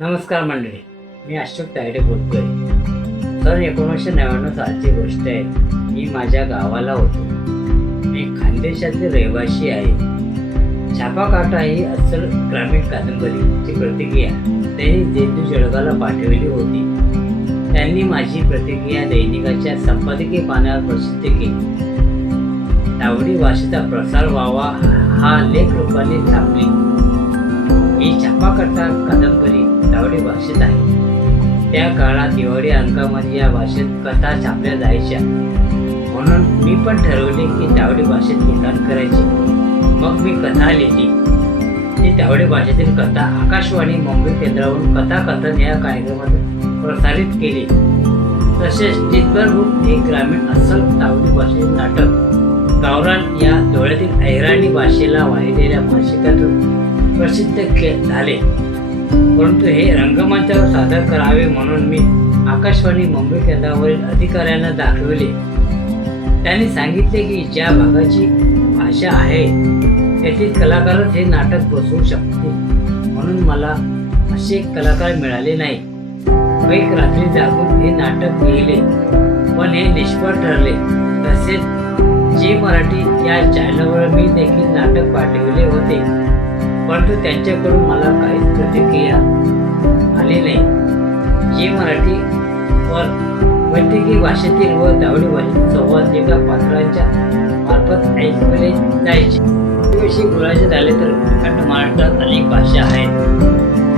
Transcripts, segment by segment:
नमस्कार मंडळी, मी अशोक तायडे बोलतोय. सन 1999 सालची गोष्ट आहे. मी माझ्या गावाला होतो. मी खानदेशातील रहिवासी आहे. छापाकाटा ही अस्सल ग्रामीण कादंबरीची प्रतिक्रिया त्यांनी जेजू जळगावला पाठवली होती. त्यांनी माझी प्रतिक्रिया दैनिकाच्या संपादकीय पानावर प्रसिद्ध केली. तावडी भाषेचा प्रसार व्हावा हा लेख रूपाने छापली. ही छापाकाटा कादंबरी तावडी भाषेत आहे. त्या काळात दिवाळी अंकामध्ये या भाषेत कथा छापल्या जायच्या. म्हणून मी पण ठरवले की तावडी भाषेत लिखाण करायचे. मग मी कथा लिहिली. ती तावडी भाषेतील कथा आकाशवाणी मुंबई केंद्रावरून कथाकथन या कार्यक्रमात प्रसारित केली. तसेच चित्ररूप हे ग्रामीण अस्सल तावडी भाषेतील नाटक गावरान या डोळ्यातील अहिराणी भाषेला वाहिलेल्या मासिकातून प्रसिद्ध झाले. परंतु हे रंगमंचावर सादर करावे म्हणून मी आकाशवाणी मुंबई केंद्रावरील अधिकाऱ्यांना दाखविले. त्यांनी सांगितले की ज्या भागाची भाषा आहे तेथील कलाकारच हे नाटक बसवू शकतील. म्हणून मला असे कलाकार मिळाले नाही. एक रात्री जागून हे नाटक लिहिले, पण हे निष्फळ ठरले. तसेच जी मराठी या चॅनलवर मी देखील नाटक पाठविले होते, परंतु त्यांच्याकडून मला काहीच प्रतिक्रिया आली नाही. जी मराठी वर वैद्यकीय भाषेतील व तावडी भाषेतील संवाद एका पात्रांच्या मार्फत ऐकवले जायचे. याविषयी बोलायचे झाले तर अखंड महाराष्ट्रात अनेक भाषा आहेत.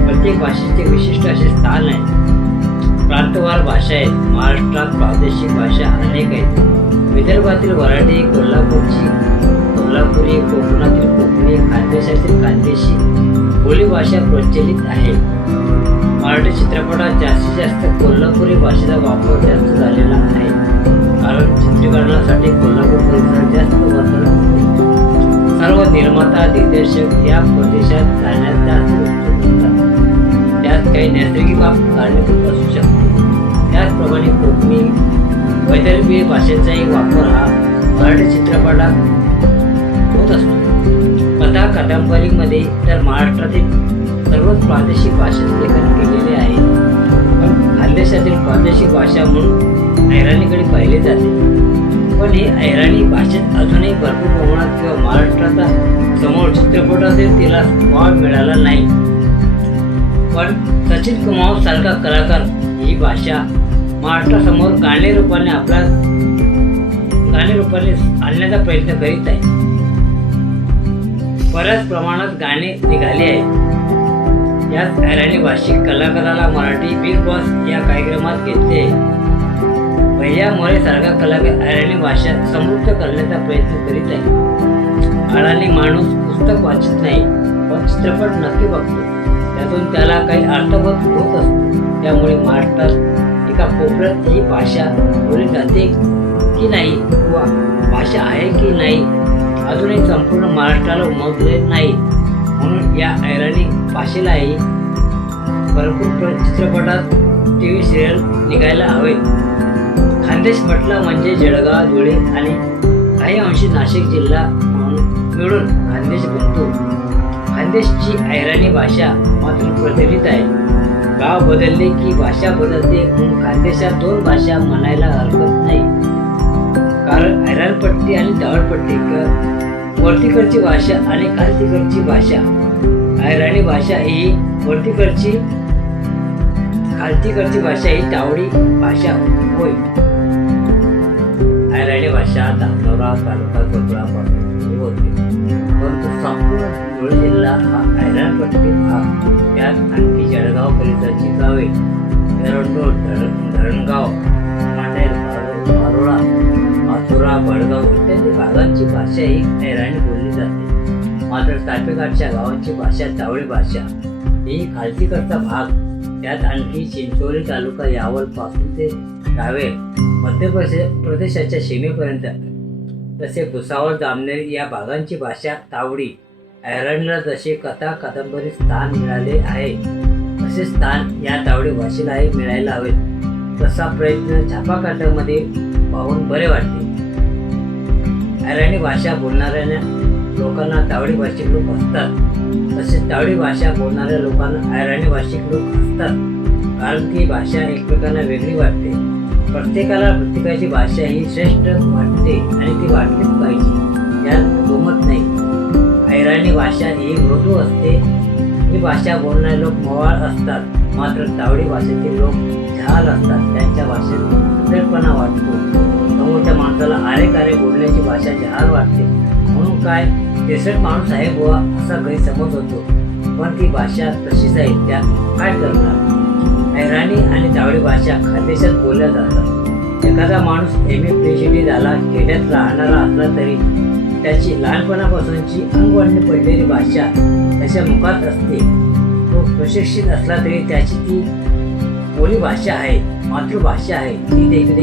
प्रत्येक भाषेचे विशिष्ट असे स्थान आहे. प्रांतवार भाषा आहेत. महाराष्ट्रात प्रादेशिक भाषा अनेक आहेत. विदर्भातील वऱ्हाडी, कोल्हापुरी, कोकणातील कोकणी, खानदेशातील खानदेशी बोलीभाषा प्रचलित आहे. मराठी चित्रपटात जास्तीत जास्त कोल्हापुरी भाषेचा वापर जास्त झालेला आहे. कारण चित्रीकरणासाठी कोल्हापूर परिसरात जास्त वापर होते. सर्व निर्माता, दिग्दर्शक या प्रदेशात जाण्यात जास्त उत्सुक असतात. त्यात काही नैसर्गिक बाब कारणीभूत असू शकते. त्याचप्रमाणे कोकणी, वैदर्भीय भाषेचाही वापर हा मराठी चित्रपटात होत असतो. कथा कादंबरीमध्ये तर महाराष्ट्रातील सर्वच प्रादेशिक भाषेत लेखन केलेले आहे. पण खानदेशातील प्रादेशिक भाषा म्हणून अहिराणीकडे पाहिले जाते. पण हे अहिराणी भाषेत अजूनही भरपूर प्रमाणात किंवा महाराष्ट्राचा समोर चित्रपटातील तिला वाव मिळाला नाही. पण सचिन कुमार सारखा कलाकार ही भाषा महाराष्ट्रासमोर गाणे रूपाने आणण्याचा प्रयत्न करीत आहे. बऱ्याच प्रमाणात गाणे निघाले आहेत. याच अहिराणी भाषिक कलाकाराला मराठी बिग बॉस या कार्यक्रमात घेतले. भैया मोरे सारखा कलाकार अहिराणी भाषा समृद्ध करण्याचा प्रयत्न करीत आहे. अडाणी माणूस पुस्तक वाचत नाही, पण चित्रपट नक्की बघतो. त्यातून त्याला काही अर्थबोध होत असतो. त्यामुळे महाराष्ट्रात एका कोपऱ्यात ही भाषा बोलली जाते की नाही किंवा भाषा आहे की नाही अजूनही संपूर्ण महाराष्ट्राला उमगले नाही. म्हणून या अहिराणी भाषेलाही भरपूर चित्रपटात TV सिरियल निघायला हवे. खानदेश म्हटलं म्हणजे जळगाव, धुळे आणि काही अंशी नाशिक जिल्हा मिळून खानदेश बनतो. खानदेशची अहिराणी भाषा मात्र प्रचलित आहे. गाव बदलले की भाषा बदलते, म्हणून खानदेशात दोन भाषा म्हणायला हरकत नाही. कारण अहिराणपट्टी आणि दावडपट्टी वरतीकडची भाषा आणि खालतीकडची भाषा. अहिराणी भाषा ही वरतीकडची, खालतीकडची भाषा ही तावडी भाषा होय. अहिराणी भाषा धानोरा तालुका चोपडा होते. परंतु संपूर्ण धुळे जिल्हा हा अहिराणपट्टी भाग. त्यात आणखी जळगाव परिसराची गावे एरंडोल, धरणगाव, मांडेर, मारोळा, माथुरा, बडगाव इत्यादी भागांची भाषा ही अहिराणी बोलली जाते. मात्र तापेकाठच्या गावांची भाषा तावडी भाषा ही खालतीकडचा भाग. त्यात आणखी चिंचोली तालुका यावल पासून ते गावे मध्य प्रदेशाच्या सीमेपर्यंत, तसे भुसावळ, जामनेर या भागांची भाषा तावडी. अहिराणीला जसे कथा कादंबरी स्थान मिळाले आहे तसे स्थान या तावडी भाषेलाही मिळायला हवे. तसा प्रयत्न छापाकाटामध्ये पाहून बरे वाटते. अहिराणी भाषा बोलणाऱ्या लोकांना तावडी भाषिक लोक असतात. तसेच तावडी भाषा बोलणाऱ्या लोकांना अहिराणी भाषिक लोक असतात, कारण ती भाषा एकमेकांना वेगळी वाटते. प्रत्येकाला प्रत्येकाची भाषा ही श्रेष्ठ वाटते आणि ती वाटलीच पाहिजे, यात दुमत नाही. अहिराणी भाषा ही मृदू असते. ही भाषा बोलणारे लोक मवाळ असतात, मात्र तावडी भाषेतील लोक झाल असतात. त्यांच्या भाषेत उद्धटपणा वाटतो. समोरच्या माणसाला आरे कारे बोलण्याची भाषा जहाल वाटते. म्हणून काय तिरसट माणूस आहे बुवा असा गैरसमज होतो, पण ती भाषा तशीच आहे, त्या काय करणार. अहिराणी आणि तावडी भाषा खानदेशात बोलल्या जातात. एखादा माणूस PhD झाला, खेड्यात राहणारा असला तरी त्याची लहानपणापासूनची अंगवळणी पडलेली भाषा त्याच्या मुखात असते. तो सुशिक्षित असला तरी त्याची ती बोली भाषा आहे, मातृभाषा आहे. मी देखील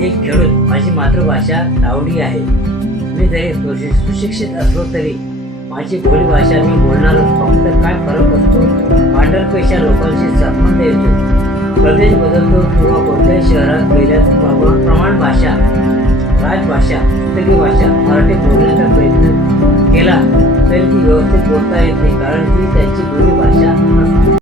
एक खेडूत, माझी मातृभाषा तावडी आहे. मी जरी सुशिक्षित असलो तरी माझी बोली भाषा मी बोलणार. फक्त काय फरक असतो, पांढरपेशा लोकांशी संबंध येतो. प्रदेश बदलतो किंवा कोणत्याही शहरात गेल्यास प्रमाण भाषा, राजभाषा, पुस्तकी भाषा मराठी बोलण्याचा प्रयत्न केला तरी ती व्यवस्थित बोलता येत नाही, कारण ती त्याची बोली भाषा नसते.